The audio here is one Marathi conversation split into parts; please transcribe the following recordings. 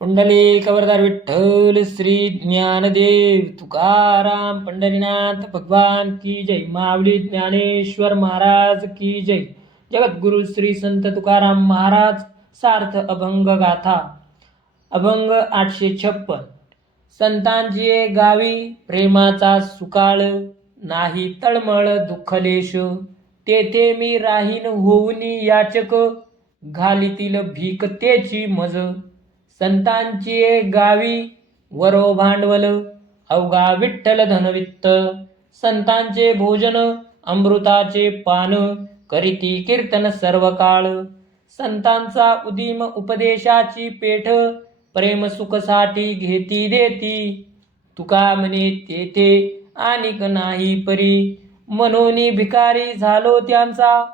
पुंडली कवरदार विठ्ठल श्री ज्ञानदेव तुकाराम पंढरीनाथ भगवान की जय. मावली ज्ञानेश्वर महाराज की जय. जगद्गुरु श्री संत तुकाराम महाराज सार्थ अभंग गाथा. अभंग आठशे छप्पन. संतांची गावी प्रेमाचा सुकाळ. नाही तळमळ दुःखलेश. तेथे मी राहीन होऊन याचक. घालीतील भीकतेची मज. संतांची गावी वरो भांडवल अवगा विठ्ठल धनवित्त. संतांचे भोजन अमृताचे पान करीती कीर्तन सर्व काळ. संतांचा उदिम उपदेशाची पेठ प्रेम सुखसाठी घेती देती. तुका म्हणे तेथे आणिक नाही परी. मनोनी भिकारी झालो त्यांचा.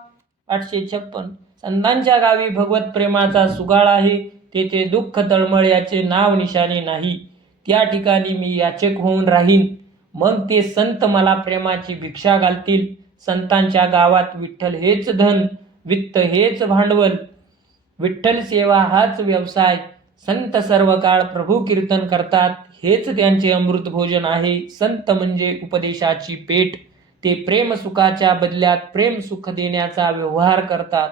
आठशे छप्पन. संतांच्या गावी भगवत प्रेमाचा सुगाळ आहे. तेथे दुःख तळमळ याचे नाव निशाने नाही. त्या ठिकाणी मी याचक होऊन राहीन. मग ते संत मला प्रेमाची भिक्षा घालतील. संतांच्या गावात विठ्ठल हेच धन वित्त हेच भांडवल. विठ्ठल सेवा हाच व्यवसाय. संत सर्व काळ प्रभू कीर्तन करतात. हेच त्यांचे अमृत भोजन आहे. संत म्हणजे उपदेशाची पेट ते प्रेम सुखाच्या बदल्यात प्रेम सुख देण्याचा व्यवहार करतात.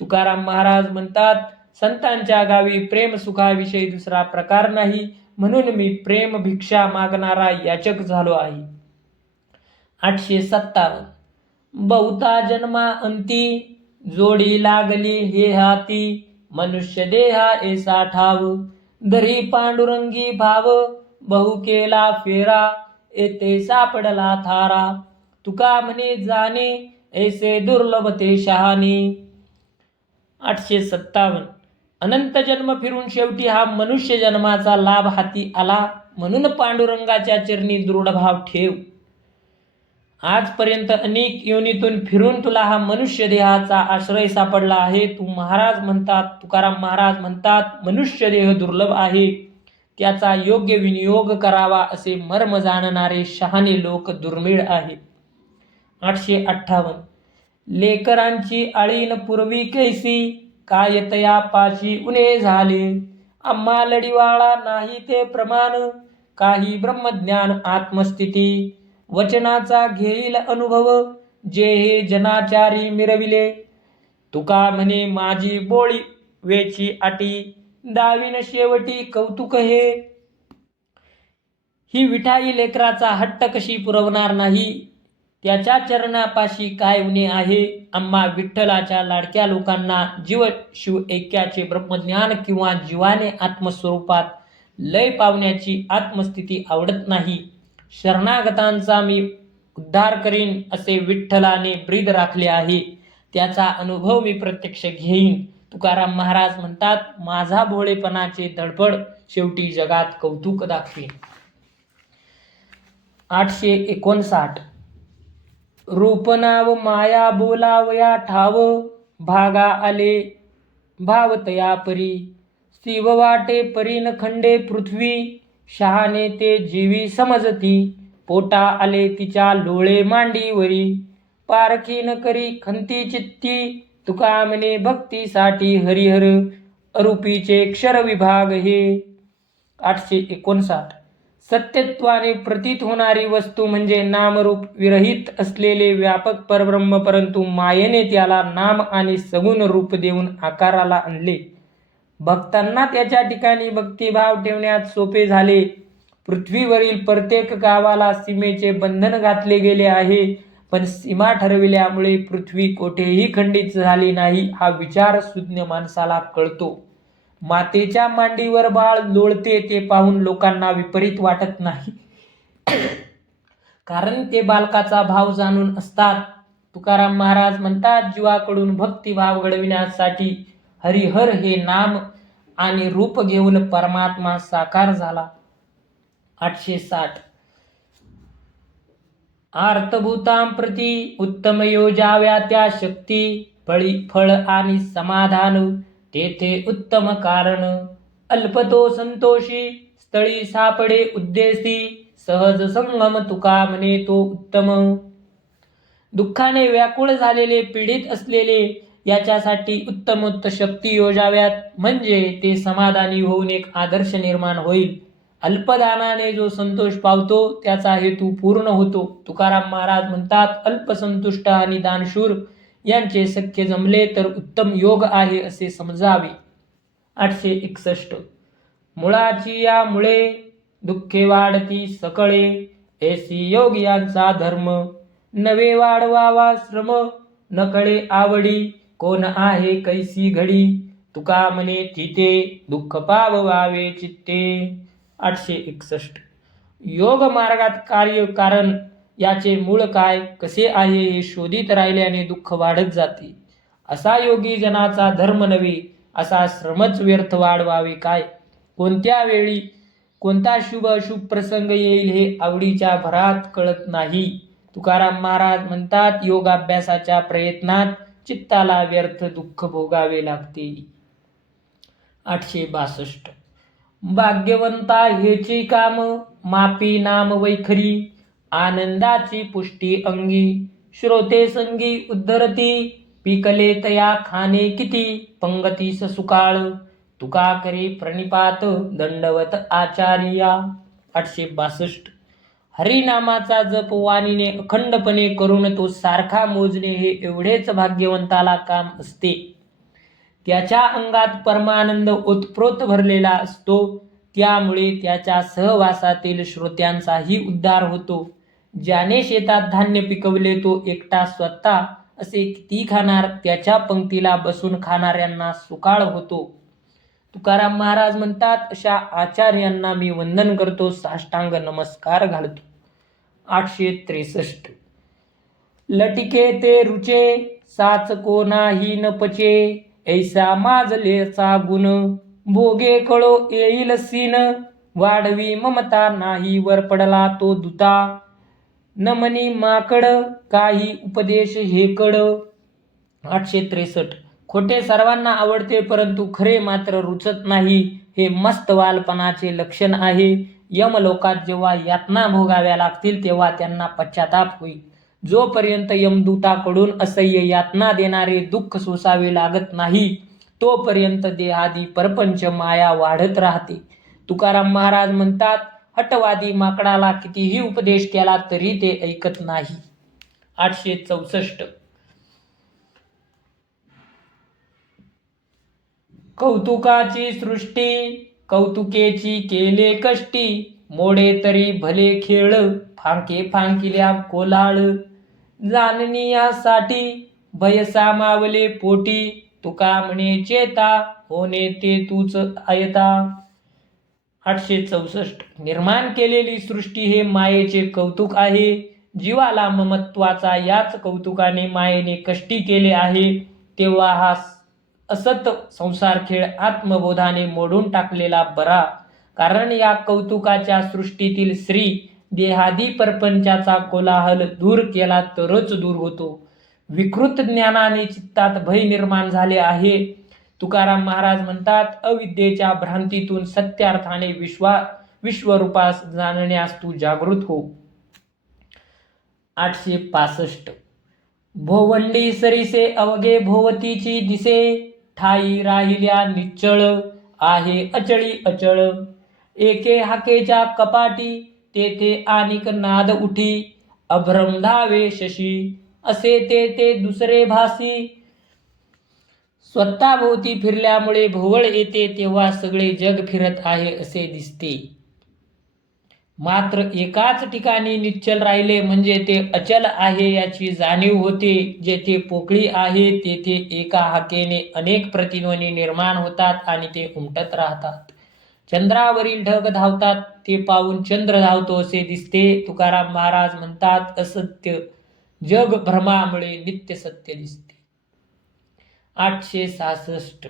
तुकाराम महाराज म्हणतात संतांच्या गावी प्रेम सुखाविषयी दुसरा प्रकार नाही. म्हणून मी प्रेम भिक्षा मागणारा याचक झालो आहे. आठशे सत्तावन्न. बहुता जन्मा अंती जोडी लागली हे हाती. मनुष्य देहा ऐसा ठाव दरी पांडुरंगी भाव बहु केला फेरा. येथे सापडला थारा. तुका म्हणे जाणे ऐसे दुर्लभ ते शहाणे. आठशे सत्तावन्न. अनंत जन्म फिरून शेवटी हा मनुष्य जन्माचा लाभ हाती आला म्हणून पांडुरंगाच्या चरणी दृढ भाव ठेव. आजपर्यंत अनेक योनीतून फिरून तुला हा मनुष्य देहाचा आश्रय सापडला आहे. तू महाराज म्हणतात तुकाराम महाराज म्हणतात मनुष्य देह दुर्लभ आहे. त्याचा योग्य विनियोग करावा असे मर्म जाणणारे शहाणे लोक दुर्मिळ आहे आठशे अठ्ठावन्न. लेकरांची आळीन पूर्वी कैसी? कायतया पाशी उणे झाले. आम्हा लढीवाळा नाही ते प्रमाण. काही ब्रह्मज्ञान आत्मस्थिती. वचनाचा घेईल अनुभव. जे हे जनाचारी मिरविले. तुका म्हणे माझी बोळी वेची आटी दावीन शेवटी कौतुक हे. ही विठाई लेकराचा हट्ट कशी पुरवणार नाही? त्याच्या चरणापाशी काय उणे आहे? आम्हा विठ्ठलाच्या लाडक्या लोकांना जीव शिव ऐक्याचे ब्रह्मज्ञान किंवा जीवाने आत्मस्वरूपात लय पावण्याची आत्मस्थिती आवडत नाही. शरणागतांचा मी उद्धार करीन असे विठ्ठलाने ब्रीद राखले आहे. त्याचा अनुभव मी प्रत्यक्ष घेईन. तुकाराम महाराज म्हणतात माझा भोळेपणाचे धडपड शेवटी जगात कौतुक दाखवीन. आठशे एकोणसाठ रूपनाव माया बोलावया ठाव भागा आले भावतया परी शिव वाटे परीन खंडे पृथ्वी शहाणे ते जीवी समजती. पोटा आले तिच्या लोळे मांडीवरी. पारखीन करी खंती चित्ती तुका म्हणे भक्तीसाठी हरिहर अरूपीचे क्षर विभाग हे. आठशे एकोणसाठ. सत्यत्वाने प्रतीत होणारी वस्तू म्हणजे नामरूप विरहित असलेले व्यापक परब्रह्म परंतु मायेने त्याला नाम आणि सगुण रूप देऊन आकाराला आणले. भक्तांना त्याच्या ठिकाणी भक्तिभाव ठेवण्यात सोपे झाले. पृथ्वीवरील प्रत्येक गावाला सीमेचे बंधन घातले गेले आहे पण सीमा ठरविल्यामुळे पृथ्वी कोठेही खंडित झाली नाही हा विचार सुज्ञ माणसाला कळतो. मातेच्या मांडीवर बाळ लोळते ते पाहून लोकांना विपरीत वाटत नाही. कारण ते बालकाचा भाव जाणून असतात. तुकाराम महाराज म्हणतात जीवाकडून भक्तिभाव घडविण्यासाठी हरिहर हे नाम आणि रूप घेऊन परमात्मा साकार झाला. आठशे साठ. आर्तभूतां प्रती उत्तम योजाव्या त्या शक्ती फळी फळ आणि समाधान तेथे उत्तम कारण. अल्पतो संतोषी स्थळी सापडे उद्देशी सहज संगम तुका म्हणे तो उत्तम. दुःखाने व्याकुळ झालेले पीडित असलेले याच्यासाठी उत्तमोत्त शक्ती योजाव्यात. म्हणजे ते समाधानी होऊन एक आदर्श निर्माण होईल. अल्पदानाने जो संतोष पावतो त्याचा हेतू पूर्ण होतो. तुकाराम महाराज म्हणतात अल्पसंतुष्ट आणि दानशूर. यांचे सख्य जमले तर उत्तम योग आहे असे समजावे. आठशे एकसष्ट. मुळाची या मुळे दुःखे वाढती सकळे. ऐसी योग यांचा धर्म. नवे वाढवावा श्रम. नकळे आवडी. कोण आहे कैसी घडी? तुका म्हणे तिथे दुःख पाववावे चित्ते. आठशे एकसष्ट. योग मार्गात कार्य कारण याचे मूळ काय? कसे आहे हे शोधित राहिल्याने दुःख वाढत जाते. असा योगी जनाचा धर्म नव्हे असा श्रमच व्यर्थ वाढवावे काय? कोणत्या वेळी कोणता शुभ अशुभ प्रसंग येईल हे आवडीच्या भरात कळत नाही. तुकाराम महाराज म्हणतात योगाभ्यासाच्या प्रयत्नात चित्ताला व्यर्थ दुःख भोगावे लागते. आठशे बासष्ट. भाग्यवंता हेची काम मापी नाम वैखरी आनंदाची पुष्टी अंगी. श्रोते संगी उद्धरती. पिकले तया खाणे किती? पंगतीस सुकाळ तुका करी प्रणिपात दंडवत आचार्या. आठशे बासष्ट. हरिनामाचा जप वाणीने अखंडपणे करून तो सारखा मोजणे हे एवढेच भाग्यवंताला काम असते. त्याच्या अंगात परमानंद ओतप्रोत भरलेला असतो. त्यामुळे त्याच्या सहवासातील श्रोत्यांचाही उद्धार होतो. ज्याने शेतात धान्य पिकवले तो एकटा स्वतः असे किती खाणार? त्याच्या पंक्तीला बसून खाणाऱ्यांना सुकाळ होतो. तुकाराम महाराज म्हणतात अशा आचार्यांना मी वंदन करतो साष्टांग नमस्कार घालतो. आठशे त्रेसष्ट. लटिके ते रुचे साच कोणाही न पचे ऐसा माजलेचा गुण. भोगे कळो येईल सीन वाढवी ममता नाही वर पडला तो दुता. न नमनी माकड काही उपदेश हे कड. आठशे त्रेसष्ट. खोटे सर्वांना आवडते परंतु खरे मात्र रुचत नाही. हे मस्त वालपणाचे लक्षण आहे. यमलोकात जेव्हा यातना भोगाव्या लागतील तेव्हा त्यांना पश्चाताप होईल. जोपर्यंत यमदूताकडून असह्य यातना देणारे दुःख सोसावे लागत नाही तोपर्यंत देहादी परपंच माया वाढत राहते. तुकाराम महाराज म्हणतात हटवादी माकडाला कितीही उपदेश केला तरी ते ऐकत नाही. आठशे चौसष्ट. कौतुकाची सृष्टी कौतुकेची केले कष्टी मोडे तरी भले खेळ फांके फांकिल्या कोलाळ. जाणनियासाठी भय सामावले पोटी तुका म्हणे चेता होणे ते तूच आयता. आठशे चौसष्ट. निर्माण केलेली सृष्टी हे मायेचे कौतुक आहे. जीवाला ममत्वाचा याच कौतुकाने मायेने कष्टी केले आहे. तेव्हा हा असत संसार खेळ आत्मबोधाने मोडून टाकलेला बरा. कारण या कौतुकाच्या सृष्टीतील स्त्री देहादी परपंचाचा कोलाहल दूर केला तरच दूर होतो. विकृत ज्ञानाने चित्तात भय निर्माण झाले आहे. तुकाराम महाराज म्हणतात अविद्येच्या भ्रांतीतून सत्यार्थाने विश्वा विश्वरूपास जाणण्यास तू जागृत हो. आठशे पासष्ट. भोवंडी सरीसे अवघे भोवतीची दिसे ठाई राहिल्या निच्चळ आहे अचळी अचळ. एके हाकेच्या कपाटी तेथे आनिक नाद उठी अभ्रम धावे शशी असे ते ते दुसरे भासी स्वतःभोवती फिरल्यामुळे भोवळ येते तेव्हा सगळे जग फिरत आहे असे दिसते. मात्र एकाच ठिकाणी निश्चल राहिले म्हणजे ते अचल आहे याची जाणीव होते. जेथे पोकळी आहे तेथे एका हाकेने अनेक प्रतिध्वनी निर्माण होतात आणि ते उमटत राहतात. चंद्रावरील ढग धावतात ते पाहून चंद्र धावतो असे दिसते. तुकाराम महाराज म्हणतात असत्य जग भ्रमामुळे नित्य सत्य दिसते. आठशे सहासष्ट.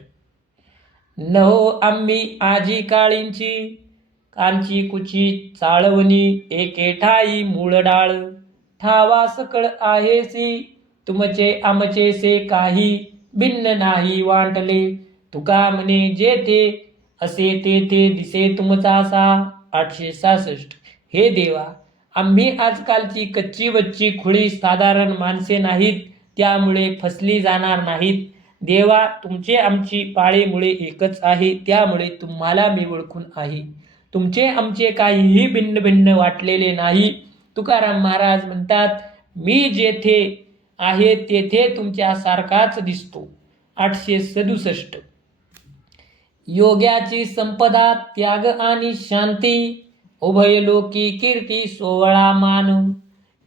नहो आम्ही आजी काळींची कांची कुची चाळवणी एकेठाई मुळडाळ. मूळ डाळ ठावा सकळ आहेसी तुमचे आमचे से काही भिन्न नाही वाटले. तुका म्हणे जेथे असे तेथे दिसे तुमचा सा. आठशे सहासष्ट. हे देवा आम्ही आजकालची कच्ची बच्ची खुळी साधारण माणसे नाहीत त्यामुळे फसली जाणार नाहीत. देवा तुमचे आमची पाळेमुळे एकच आहे त्यामुळे तुम्हाला मी ओळखून आहे. तुमचे आमचे काहीही भिन्न भिन्न वाटलेले नाही. तुकाराम महाराज म्हणतात मी जेथे आहे तेथे तुमच्यासारखाच दिसतो. आठशे सदुसष्ट. योग्याची संपदा त्याग आणि शांती उभय लोकी कीर्ती सोवळा मान.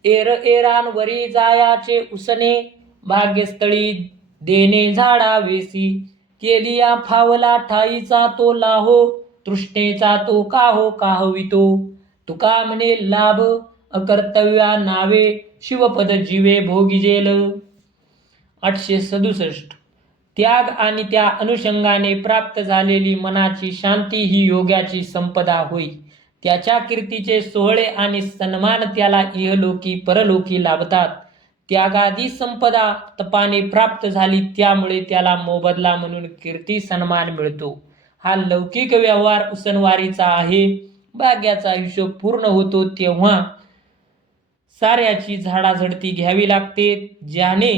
एर एरांवरी जायाचे उसने भाग्यस्थळी देणे झाडा वेसी केलिया फावला ठाईचा तो लाहो तृष्णेचा तो काहो काहवितो. तुका म्हणे लाभ अकर्तव्या नावे शिवपद जीवे भोगिजेल आठशे सदुसष्ट. त्याग आणि त्या अनुषंगाने प्राप्त झालेली मनाची शांती ही योगाची संपदा होई. त्याच्या कीर्तीचे सोहळे आणि सन्मान त्याला इहलोकी परलोकी लाभतात. त्यागादी संपदा तपाने प्राप्त झाली त्यामुळे त्याला मोबदला म्हणून कीर्ती सन्मान मिळतो. हा लौकिक व्यवहार उसनवारीचा आहे. भाग्याचा हिशोब पूर्ण होतो तेव्हा साऱ्याची झाडाझडती घ्यावी लागते ज्याने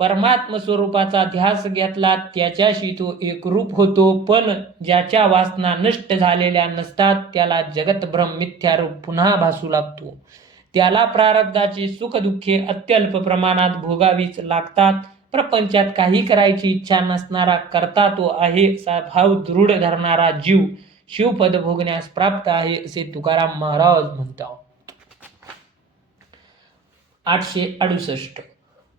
परमात्म स्वरूपाचा ध्यास घेतला त्याच्याशी तो एकरूप होतो. पण ज्याच्या वासना नष्ट झालेल्या नसतात त्याला जगतभ्रम मिथ्यारूप पुन्हा भासू लागतो. त्याला प्रारब्धाची सुखदुःखे अत्यल्प प्रमाणात भोगावीच लागतात. प्रपंचात काही करायची इच्छा नसणारा करता तो आहे असा भाव दृढ धरणारा जीव. शिवपद भोगण्यास प्राप्त आहे असे तुकाराम महाराज म्हणतात. आठशे अडुसष्ट.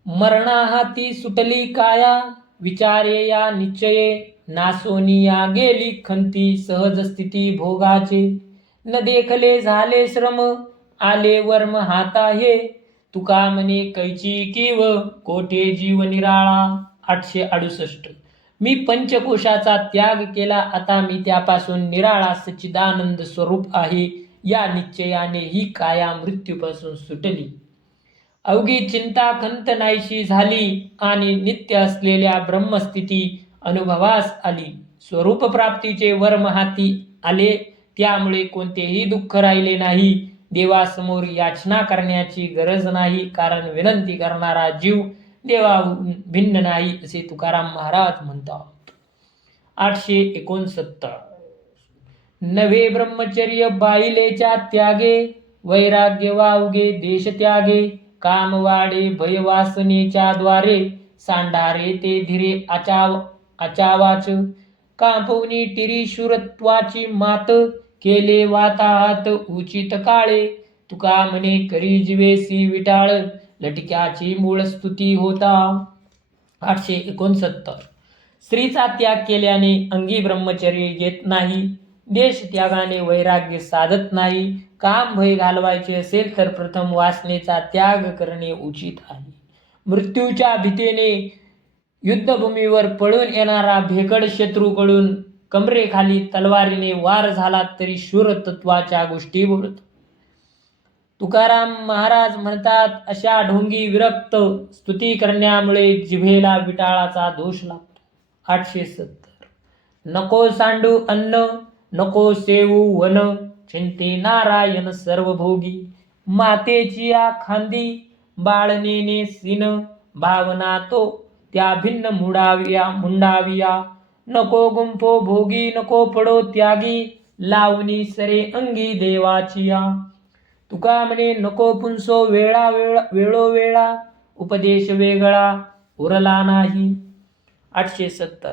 मरणा हाती सुटली काया? विचारे या निश्चये. नासोनिया गेली खंती सहज स्थिती भोगाचे. न देखले झाले श्रम. आले वर्म हाता हे तुका म्हणे कैची किव कोठे जीव निराळा? आठशे अडुसष्ट. मी पंचकोशाचा त्याग केला आता मी त्यापासून निराळा सच्चिदानंद स्वरूप आहे. या निश्चयाने ही काया मृत्यूपासून सुटली. अवघी चिंता खंत नाहीशी झाली आणि नित्य असलेल्या ब्रह्मस्थिती अनुभवास आली. स्वरूप प्राप्तीचे वर्म हाती आले त्यामुळे कोणतेही दुःख राहिले नाही. देवासमोर याचना करण्याची गरज नाही कारण विनंती करणारा जीव देवा भिन्न नाही असे तुकाराम महाराज म्हणतात. आठशे एकोणसत्तर. नवे ब्रह्मचर्य बाईलेच्या त्यागे वैराग्य वावगे देश त्यागे कामवाडे भयवासनेच्या द्वारे सांडारे ते धीरे आचाव आचावाच कांपवनी टिरी शुरत्वाची मात केले वाताहात उचित काळे. तुका म्हणे करी जिवेसी विटाळ. लटक्याची मूळ स्तुती होता. आठशे एकोणसत्तर. स्त्रीचा त्याग केल्याने अंगी ब्रह्मचर्य येत नाही. देश त्यागाने वैराग्य साधत नाही. काम भय घालवायचे असेल तर प्रथम वासनेचा त्याग करणे उचित आहे. मृत्यूच्या भीतीने युद्धभूमीवर पळून येणारा भेकड शत्रूकडून कमरेखाली तलवारीने वार झाला तरी शूरतत्वाच्या गोष्टी बोलत तुकाराम महाराज म्हणतात अशा ढोंगी विरक्त स्तुती करण्यामुळे जिभेला विटाळाचा दोष लागतो. आठशे सत्तर. नको सांडू अन्न नको सेवू वन चिंते नारायण सर्वभोगी. मातेची या खांदी बाळनेने सिन भावना तो त्या भिन्न मुडाविया मुंडाविया नको गुंफो भोगी नको पडो त्यागी लावणी सरे अंगी देवाचिया तुका म्हणे नको पुंसो वेळा वेळ वेळोवेळा उपदेश वेगळा उरला नाही. आठशे सत्तर.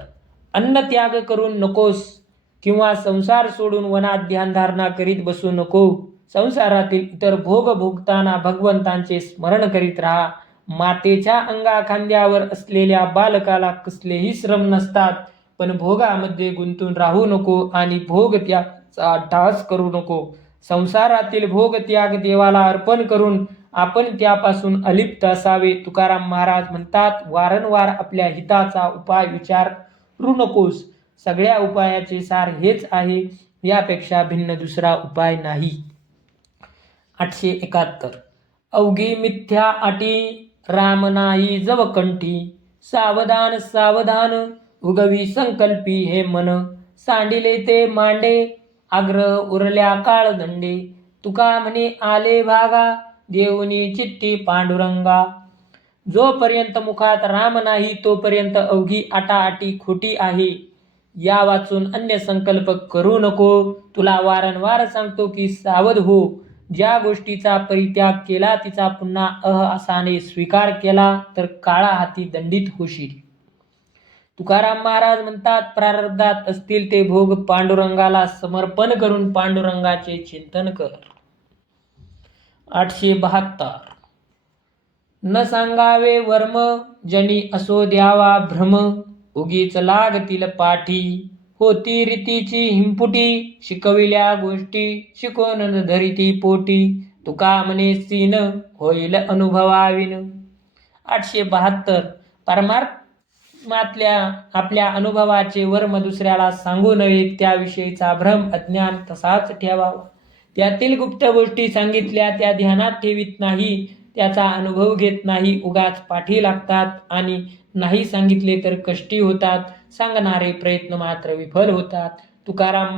अन्न त्याग करून नकोस किंवा संसार सोडून वनात ध्यानधारणा करीत बसू नको. संसारातील इतर भोग भोगताना भगवंतांचे स्मरण करीत राहा. मातेच्या अंगा खांद्यावर असलेल्या बालकाला कसलेही श्रम नसतात. पण भोगामध्ये गुंतून राहू नको आणि भोग त्याचा ढास करू नको. संसारातील भोग त्याग देवाला अर्पण करून आपण त्यापासून अलिप्त असावे तुकाराम महाराज म्हणतात वारंवार आपल्या हिताचा उपाय विचारू नकोस. सगळ्या उपायाचे सार हेच आहे यापेक्षा भिन्न दुसरा उपाय नाही. आठशे एकाहत्तर. अवघी मिथ्या अटी राम नाही जवकंठी. सावधान सावधान उगवी संकल्पी हे मन. सांडिले ते मांडे आग्रह उरल्या काळदंडे तुका म्हणे आले भागा देऊनी चिठ्ठी पांडुरंगा. जोपर्यंत मुखात राम नाही तोपर्यंत अवघी आटाआटी खोटी आहे. या वाचून अन्य संकल्प करू नको. तुला वारंवार सांगतो की सावध हो. ज्या गोष्टीचा परित्याग केला तिचा पुन्हा अह असाने स्वीकार केला तर काळा हाती दंडित होशील. तुकाराम महाराज म्हणतात प्रारब्धात असतील ते भोग पांडुरंगाला समर्पण करून पांडुरंगाचे चिंतन कर. आठशे बहात्तर. न सांगावे वर्म जनी असो द्यावा भ्रम उगीच लागतील पाठी. होती रीतीची हिंपुटी शिकविल्या गोष्टी शिकवून धरिती पोटी. तुका म्हणे सीन होईल अनुभवाविन. आठशे बहात्तर. परमात्म्यातल्या आपल्या अनुभवाचे वर्म दुसऱ्याला सांगू नये त्याविषयीचा भ्रम अज्ञान तसाच ठेवावा. त्यातील गुप्त गोष्टी सांगितल्या त्या ध्यानात ठेवित नाही त्याचा अनुभव घेत नाही उगाच पाठी लागतात आणि नाही सांगितले तर कष्टी होतात सांगणारे प्रयत्न मात्र विफल होतात. तुकाराम